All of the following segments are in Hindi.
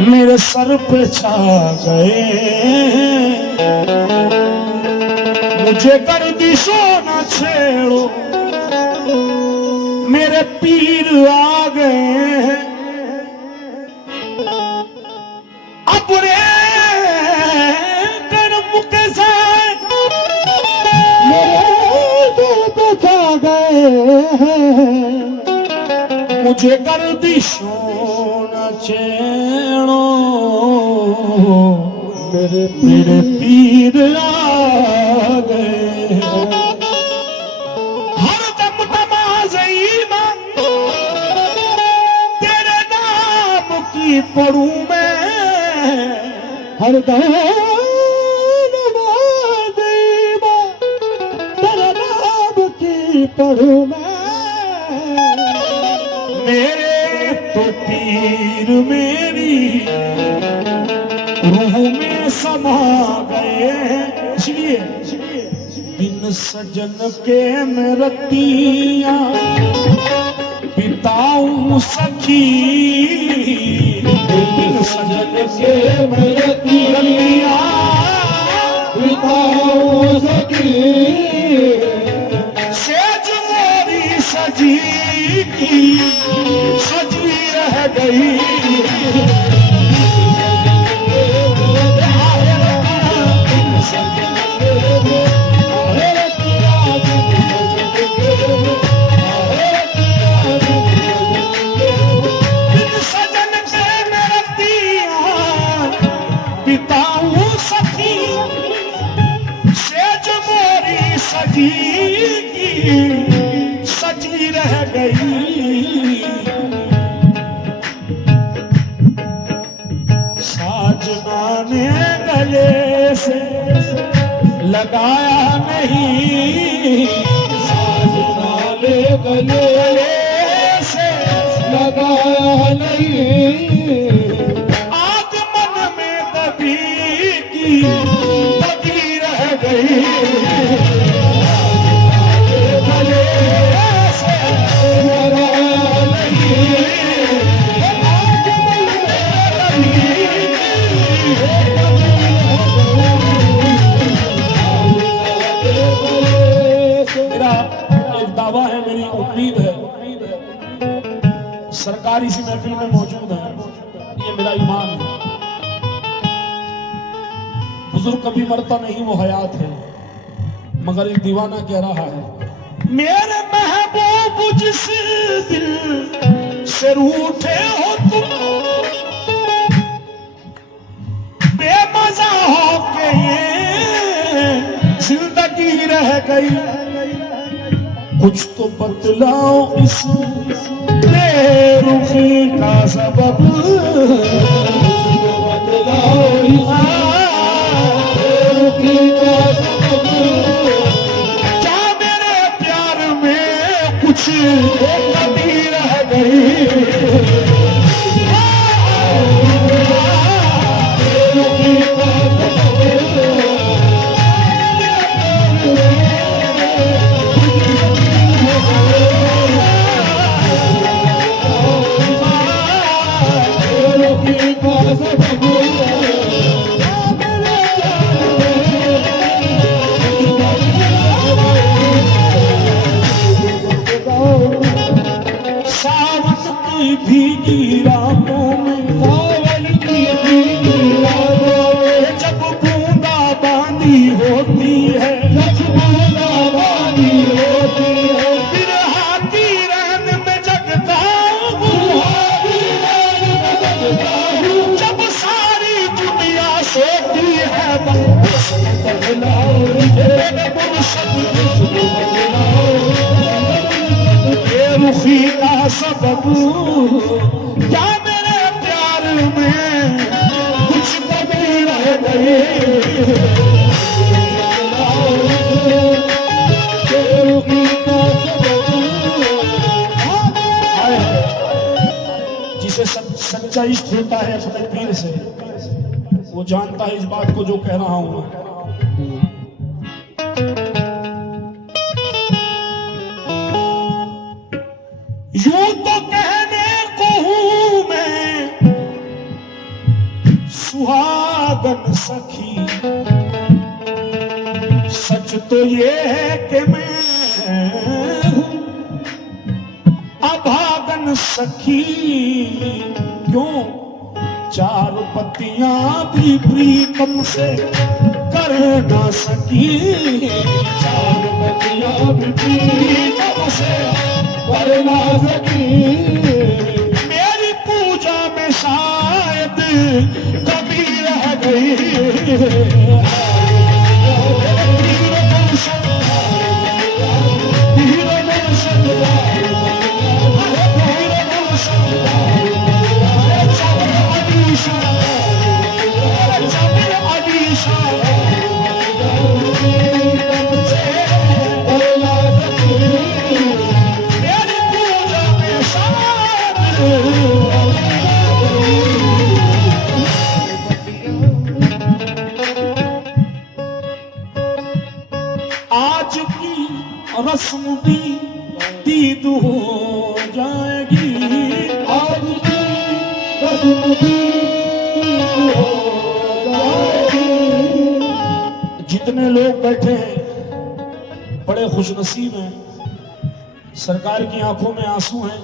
मेरे सर पे छा गए, मुझे गर्दिशों न छेड़ो, मेरे पीर आ गए। अपने कर्म के साथ मेरे दिल पे छा गए, मुझे गर्दिशों न छेड़ो, मेरे पीर आ गए। हर दम नमाज़-ए-ईमा तेरे नाम की पढ़ूं मैं, हर दम नमाज़-ए-ईमा तेरे नाम की पढ़ूं मैं। मेरे तो पीर मेरी रूह में समा गए, इसलिए बिन सजन के मैं रतियां बिताऊं सखी, बिन सजन के मैं रतियां बिताऊं सखी। सेज मोरी सजी की सजी रह गई, सजी की सजी रह गई। साजना ने गले से लगाया नहीं, साजना ने गले से लगाया नहीं, आग मन में दबी की दबी रह गई। सरकार इसी महफिल में मौजूद है, ये मेरा ईमान है। बुजुर्ग कभी मरता नहीं, वो हयात है, मगर एक दीवाना कह रहा है, मेरे महबूब जिस दिल से रूठे हो तुम, बेमजा हो के ये जिंदगी रह गई, कुछ तो बतलाओ इस बेरुखी का सबब, बतलाओ इस बेरुखी का सबब। क्या मेरे प्यार में कुछ कमी रह गई, बेरुखी का सबब। भीगी रातों में, सावन की भीगी रातों में, जब बूंदा बांदी होती है, जब बूंदा बांदी होती है, बिरहा की रैन में जगता हूँ, जब सारी दुनिया सोती है, बेरुखी का सबब। क्या मेरे प्यार में कुछ कमी रह गई, जिसे सच्चा इश्क होता है अपने पीर से, वो जानता है इस बात को जो कह रहा हूं। यूं तो कहने को हूं मैं सुहागन सखी, सच तो ये है कि मैं हूं अभागन सखी। क्यों? चार पत्तियां भी प्रीतम से कर ना सकी, चार पत्तियां भी प्रीतम से कर ना सकी। मेरी पूजा में शायद कभी रह गई। आज की रस्म भी दीद हो जाएगी, आज की रस्म भी हो जाएगी। जितने लोग बैठे हैं बड़े खुशनसीब हैं, सरकार की आंखों में आंसू हैं।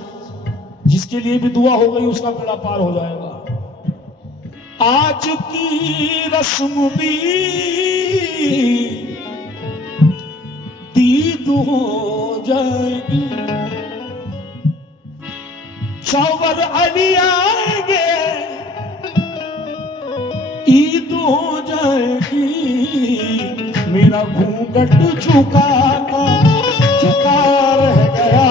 जिसके लिए भी दुआ हो गई उसका बेड़ा पार हो जाएगा। आज की रस्म भी दीद हो जाएगी, शौवर अली आएंगे ईद हो जाएगी। मेरा घूंघट झुका झुका रह गया,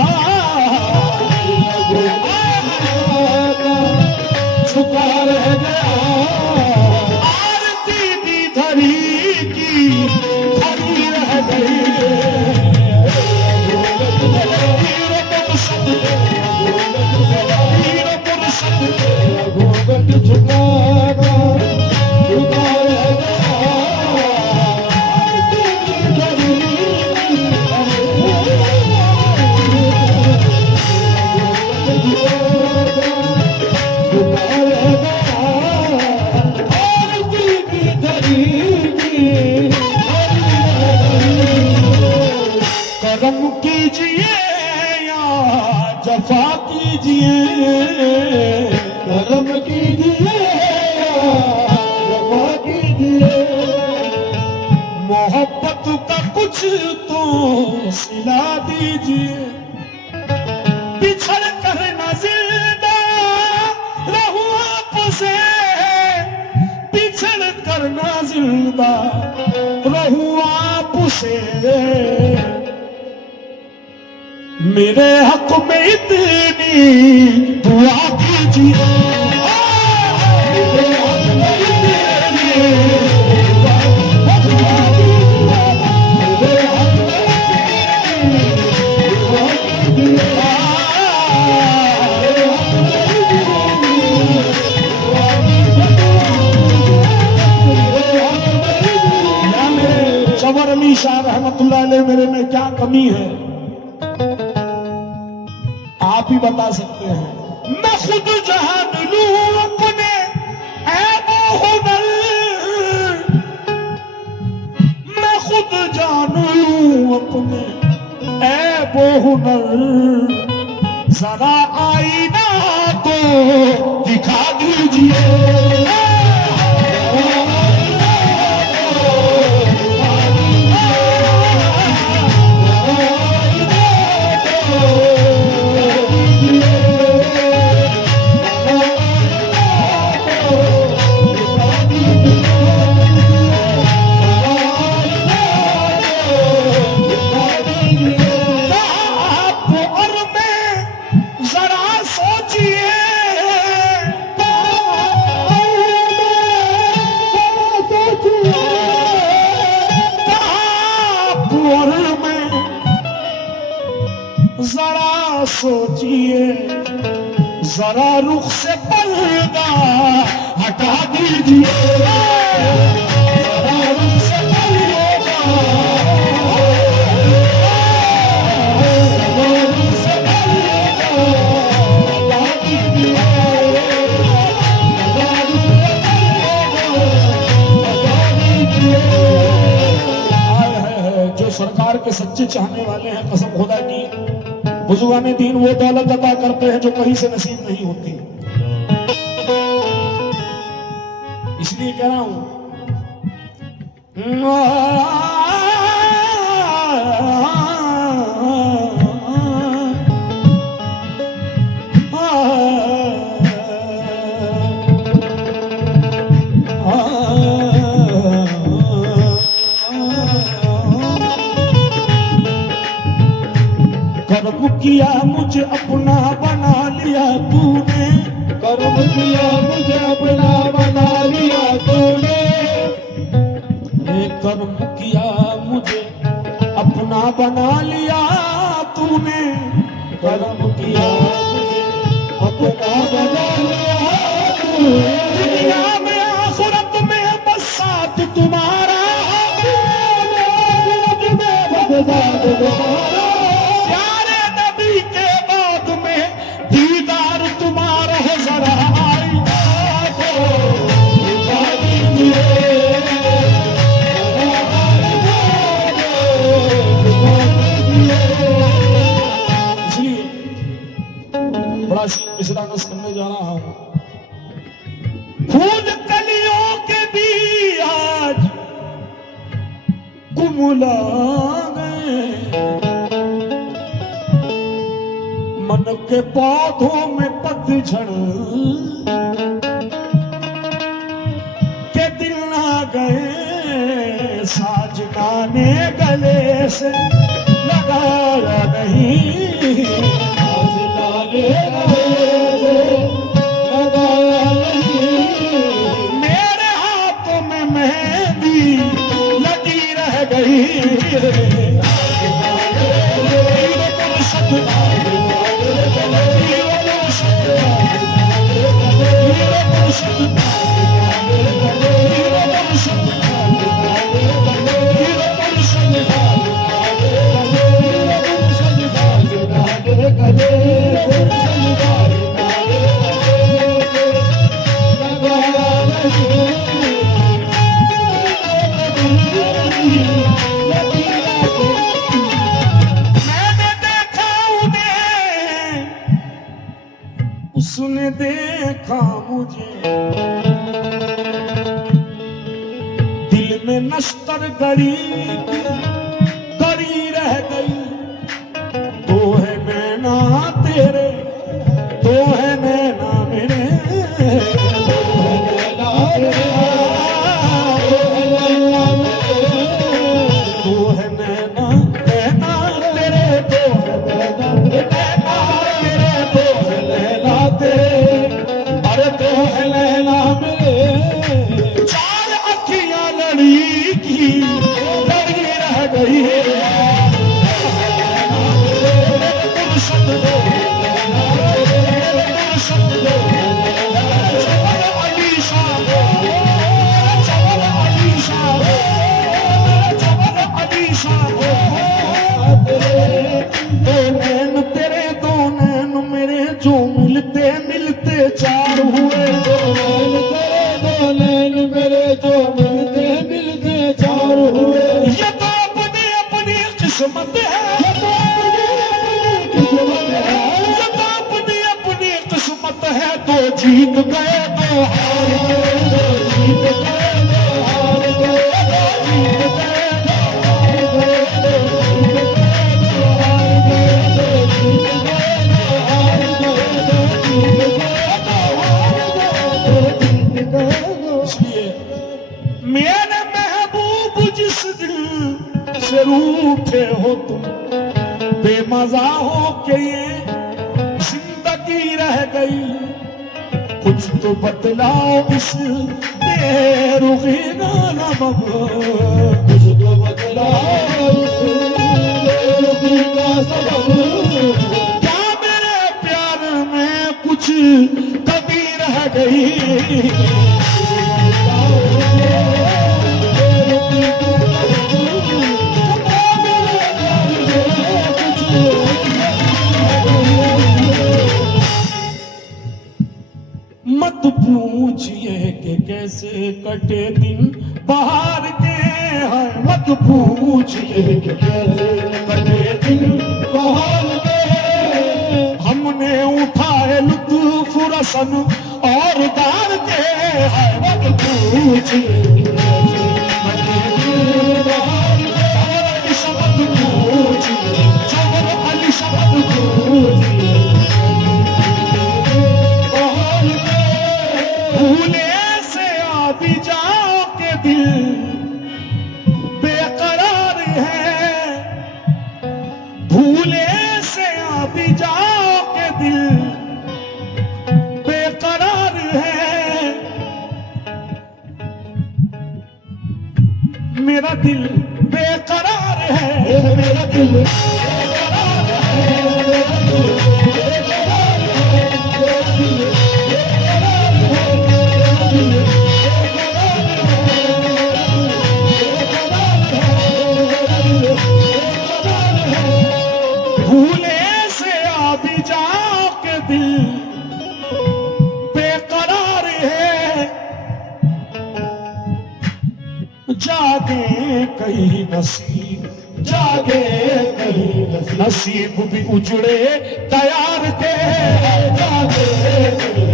झुका रह गया। आरती भी धरी की धरी रह गई। घूंघट झुका झुका रह गया। करम कीजिए या जफा कीजिए, करम कीजिए वफा कीजिए। मोहब्बत का कुछ तो सिला दीजिए। बिछड़ कर न जिंदा रहूं आपसे, बिछड़ कर न जिंदा रहूं आपसे। मेरे हक में इतनी दुआ कीजिए, मेरे हक में इतनी दुआ कीजिए, मेरे हक में इतनी दुआ कीजिए। या मेरे चवर अली शाह रहमतुल्लाह अलैह, मेरे में क्या कमी है आप ही बता सकते हैं। मैं खुद जान लूं अपने ऐब हुनर, मैं खुद जान लूं अपने ऐब हुनर। जरा आईना तो दिखा दीजिए, जरा सोचिए, जरा रुख से पर्दा हटा दीजिए, जरा रुख से पर्दा हटा दीजिए। सरकार के सच्चे चाहने वाले हैं, कसम खुदा की बुजुर्गान दीन वो दौलत अता करते हैं जो कहीं से नसीब नहीं होती। इसलिए कह रहा हूं कर्म किया मुझे अपना बना लिया तूने, कर्म किया मुझे अपना बना लिया तूने, कर्म किया मुझे अपना बना लिया तूने, कर्म किया मुझे अपना बना लिया तूने, दुनिया में आखिरत में बस साथ तुम्हारा, साथ तुम्हारा, प्यारे नबी के बाद में दीदार तुम्हारा है, जरा आई इसलिए बड़ा मिश्रा नस करने जा रहा हूं। फूल कलियों के भी आज कुमुला गए, मन के पौधों में पतझड़ के दिन आ गए, साजना ने गले से लगाया नहीं, साजना ने गले से लगाया नहीं, मेरे हाथों में मेहंदी लगी रह गई, मैंने देखा उन्हें, उसने देखा मुझे, दिल में नश्तर गड़ी रह गई, तो है नैना तेरे, तो है नैना मेरे, तो है नैना नैना तेरे, तो है नैना तेरे, तो है नैना तेरे, अरे तो है नैना मेरे, चार अखियां लड़ी की लड़ी रह गई, मिलते मिलते चार हुए, दो नैन मेरे जो मिलते मिलते चार हुए, ये तो अपनी अपनी किस्मत है, ये तो अपनी अपनी किस्मत है, तो जीत गए तो हार गए, तो जीत गए तो हार गए, तो जीत गए तो हार गए, तो जीत गए तो हार गए, तो जीत गए तो हार गए, तो जीत गए तो हार गए, तो जीत गए। इसलिए मेरे महबूब जिस दिल से रूठे हो तुम, बेमजा हो के ये जिंदगी रह गई, कुछ तो बतलाओ इस बेरुखी का सबब, कुछ तो बतलाओ इस बेरुखी का सबब, क्या मेरे प्यार में कुछ कमी रह गई, मत पूछ पूछिए कि कैसे कटे दिन बाहर के हैं, मत पूछिए कि कैसे कटे दिन बाहर के। हमने उठाए लुत्फ रसन और दार के हैं, मत पूछिए कि कैसे कटे दिन बाहर के। शब्द पूछिए जबर अली शब्द पूछिए भूले से आ भी जाओ के दिल बेकरार है, भूले से आ भी जाओ के दिल बेकरार है। मेरा दिल बेकरार है, मेरा दिल बेकरार है, मेरा दिल बेकरार है, मेरा दिल भूले से आ भी जाओ के दिल बेकरार है। जागे कहीं नसीब, जागे कहीं नसीब भी उजड़े तैयार के। जागे कहीं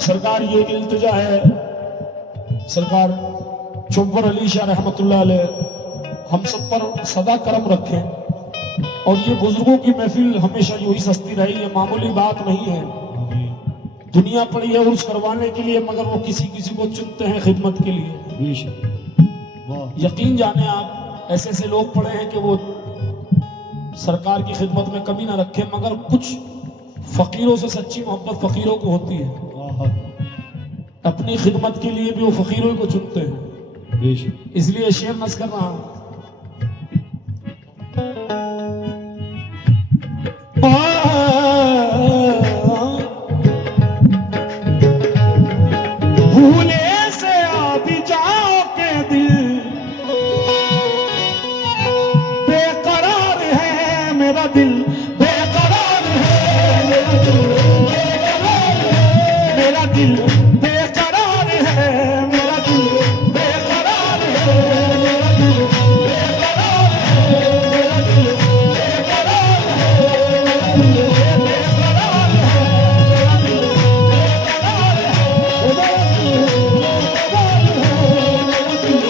सरकार ये इल्तिजा है, सरकार चौबर अली शाह रहमतुल्लाह अलैह हम सब पर सदा करम रखें। और ये बुजुर्गों की महफिल हमेशा यूं ही सस्ती रही, ये मामूली बात नहीं है। दुनिया पड़ी है उर्स करवाने के लिए, मगर वो किसी किसी को चुनते हैं खिदमत के लिए। यकीन जाने आप, ऐसे ऐसे लोग पड़े हैं कि वो सरकार की खिदमत में कमी ना रखे, मगर कुछ फकीरों से सच्ची मोहब्बत फकीरों को होती है। अपनी खिदमत के लिए भी वो फकीरों को चुनते हैं। इसलिए शेर नस कर रहा हूं। भूले से आ भी जाओ के दिल बेकरार है, मेरा दिल बेकरार है, मेरा दिल बेकरार है, मेरा दिल बेकरार है, मेरा दिल बेकरार है, मेरा दिल बेकरार है, मेरा दिल बेकरार है, मेरा दिल बेकरार है, मेरा दिल बेकरार है, मेरा दिल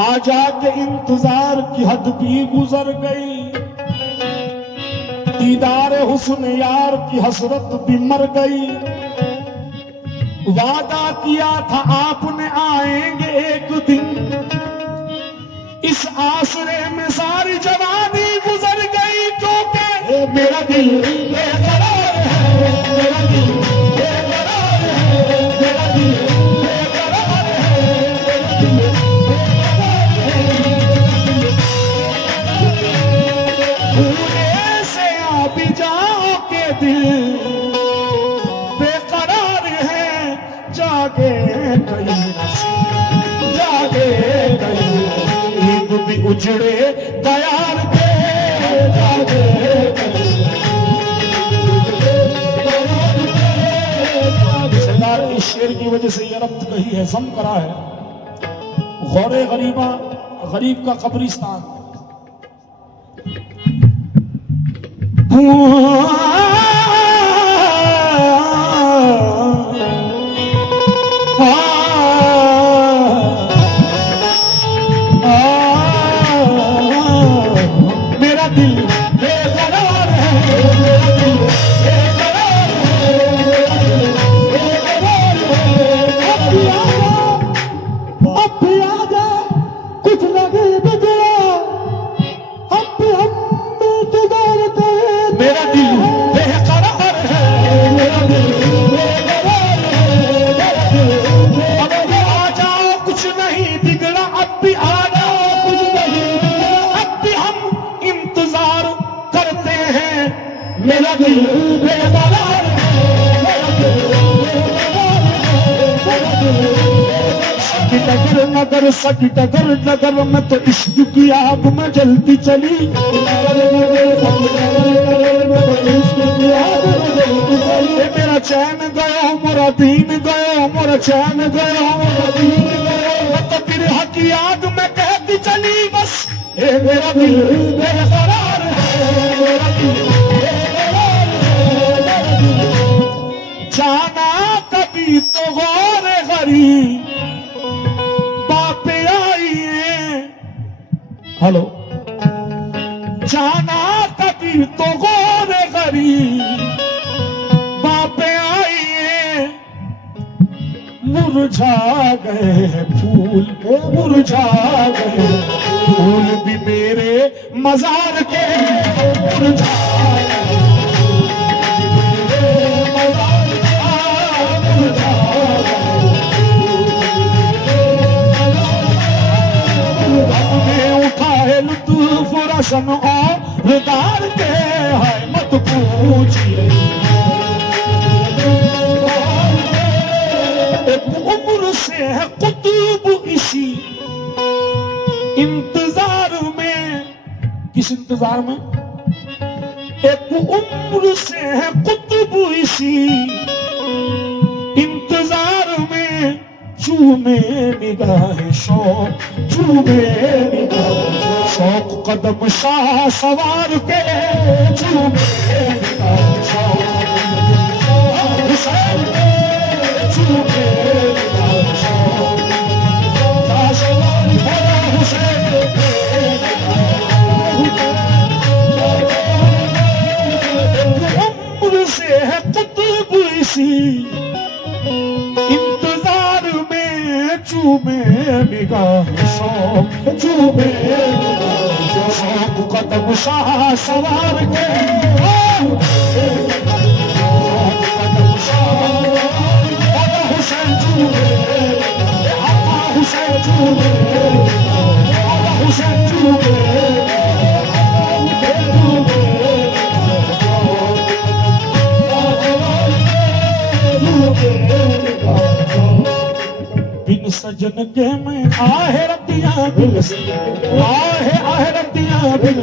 आजा के इंतजार की हद भी गुजर गई, दीदार हुस्न यार की हसरत भी मर गई। वादा किया था आपने आएंगे एक दिन, इस आसरे में सारी जवानी गुजर गई। क्योंकि मेरा दिल बेकरार है, मेरा दिल बेकरार है, मेरा दिल बेकरार है, मेरा दिल बेकरार है। भूले से आ भी जाओ के दिल बेकरार है। जागे कहीं नसीब, जागे कहीं नींद भी उजड़े तैयार के। जागे सरकार इस शेर की वजह से ये रब्त कही है, जम करा है। गौरे गरीबा, गरीब का कब्रिस्तान। मेरा दिल बेकरार है, मेरा दिल बेकरार है, मेरा दिल बेकरार है। अब भी आजा कुछ लगे बिगड़ा, अब भी हम इंतजार करें। मेरा दिल बेकरार है, मेरा दिल बेकरार है, मेरा दिल। अब भी आ जाओ कुछ नहीं बिगड़ा, अब भी आ जाओ कुछ नहीं बिगड़ा, अब भी हम इंतजार करते हैं। मेरा दिल बेकरार है, मेरा दिल बेकरार है। डगर नगर सच डगर नगर में तो इश्क की आग में जलती चली। ये मेरा चैन गयो मोरा दीन गयो मोरा चैन गयो मोरा दीन गयो तो बिरह की आग में कहती चली बस ये मेरा दिल बेकरार है मेरा दिल बेकरार है। जाना कभी तो गौर गरी बापे आई है। हेलो जाना कभी तो गौर गरी बापे आई है। मुरझा गए हैं फूल मुरझा गए फूल भी मेरे मजार के मुरझा गए मजार मुरझा गए उठाए लुत्फ रसन और दार के है मत पूछिए। उम्र से है कुतुब इसी इंतजार में। किस इंतजार में? एक उम्र से है कुतुब इसी इंतजार में। चूमे निगाह शौक चूमे निगाह शौक कदम शाह सवार के चूमे निगाह शौक हुसैन चूमे निगाह शौक शाह सवार हुसैन उम्र से है कुतुब इसी इंतजार में। चूमे निगाह शौक चूमे शौक कदम शाह सवार के कदम शाह हुसैन चूमे हुसैन चूमे हुसैन चूमे बिन सजन के मैं आहे रतियां बिन आहे रतियां बिन